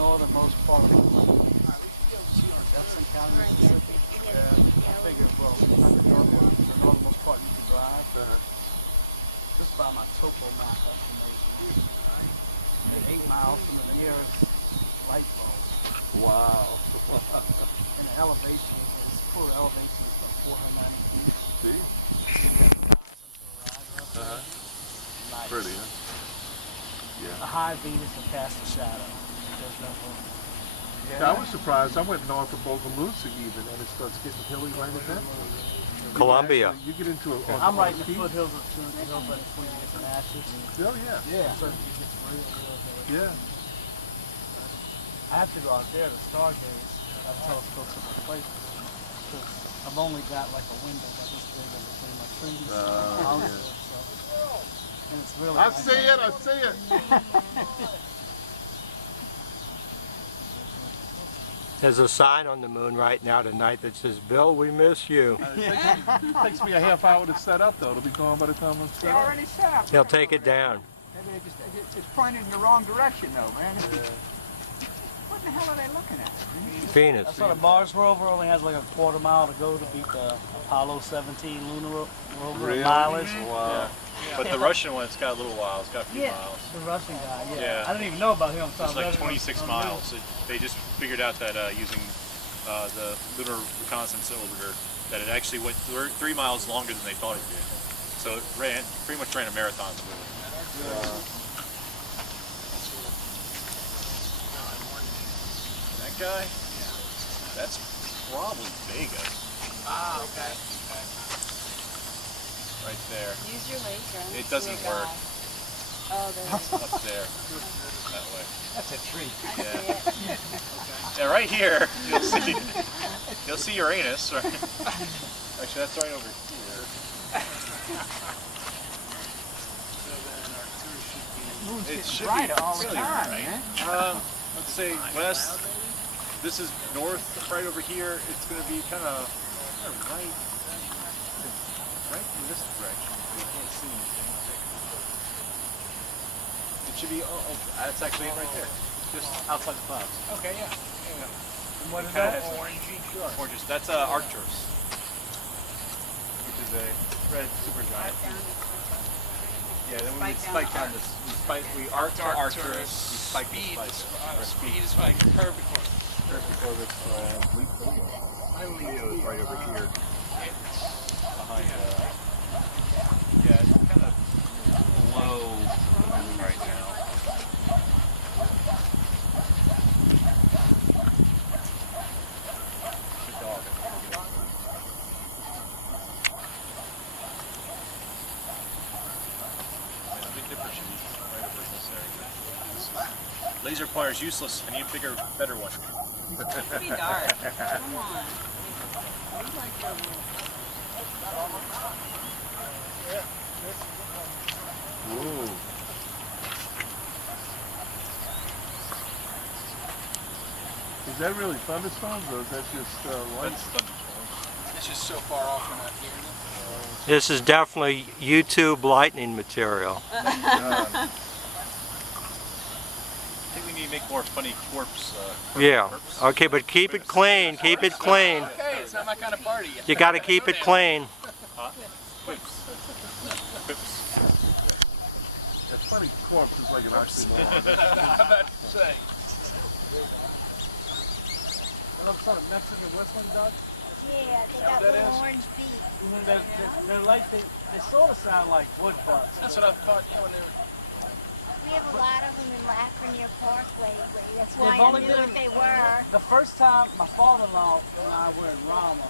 northernmost part of the Jefferson County, Mississippi. I figured, well, not the northernmost part you could drive. Just by my topo map estimation. They're 8 miles from the nearest light bulb. Wow. And the elevation is full elevation is about 490 feet. See? Nice. Pretty, huh? Yeah. A high Venus can cast a shadow. There's no moon. Yeah, I was surprised. I went north of Bogalusa even, and it starts getting hilly right at that point. Columbia. You get into a... I'm right in the foothills of the hills like between and Ashes. Oh, yeah. Yeah. So it gets real hilly. Yeah. I have to go out there to stargaze. I telescopes at the place. Because I've only got like a window about this big in between my trees. And it's really I nice. see it, I see it. There's a sign on the moon right now tonight that says, "Bill, we miss you." It takes me a half hour to set up, though. It'll be gone by the time I'm set They up. already set up. They'll take it down. Maybe it's pointed in the wrong direction, though, man. What the hell are they looking at? Venus. That's why the Mars rover only has like a quarter mile to go to beat the Apollo 17 lunar rover Really? in mileage. Wow. But the Russian one's got a little while. It's got a few miles. The Russian guy, Yeah. I didn't even know about him. So It's like 26 miles. They just figured out that using the lunar reconnaissance orbiter, that it actually went 3 miles longer than they thought it did. So it pretty much ran a marathon on the moon. That guy, that's probably Vega. Ah, okay. Right there. Use your laser. It doesn't work. Oh, there. Up there. That way. That's a tree. I see it. Yeah, right here, you'll see Uranus. Right? Actually, that's right over here. It should be Brighter all the really time, bright. man. Let's say west. This is north. Right over here, it's going to be kind of right in this direction. You can't see anything. It should be. Oh, that's actually it right there, just outside the clouds. Okay, yeah. And what is Kinda that? has Orangey. oranges. That's Arcturus, which is a red supergiant. Yeah, then we spike down this. We arc to Arcturus. We spike the spice. Speed is like curve before. Before this, Leo is right over here. Behind. Yeah, it's kind of low right now. The dog. Big Dipper should be right over in this area. Laser pointer's useless. I need a bigger, better one. It's pretty dark. Come on. Whoa. Is that really thunderstorms, or is that just light? That's thunderstorm. It's just so far off from not hearing it. This is definitely YouTube lightning material. I think we need to make more funny corpse. Yeah. corpse. Okay, but keep it clean. Keep it clean. Okay, it's not my kind of party. You got to keep it clean. Huh? Quips. Quips. That funny corpse is like an oxymoron. I'm about to say. Some sort of Mexican whistling duck? Yeah, they got little orange beaks. They're like, they sort of sound like wood ducks. That's what I've caught, you know, when they were... We have a lot of them in Lafreniere Park lately. That's why They've I only knew been what they were. The first time my father-in-law and I were in Rama,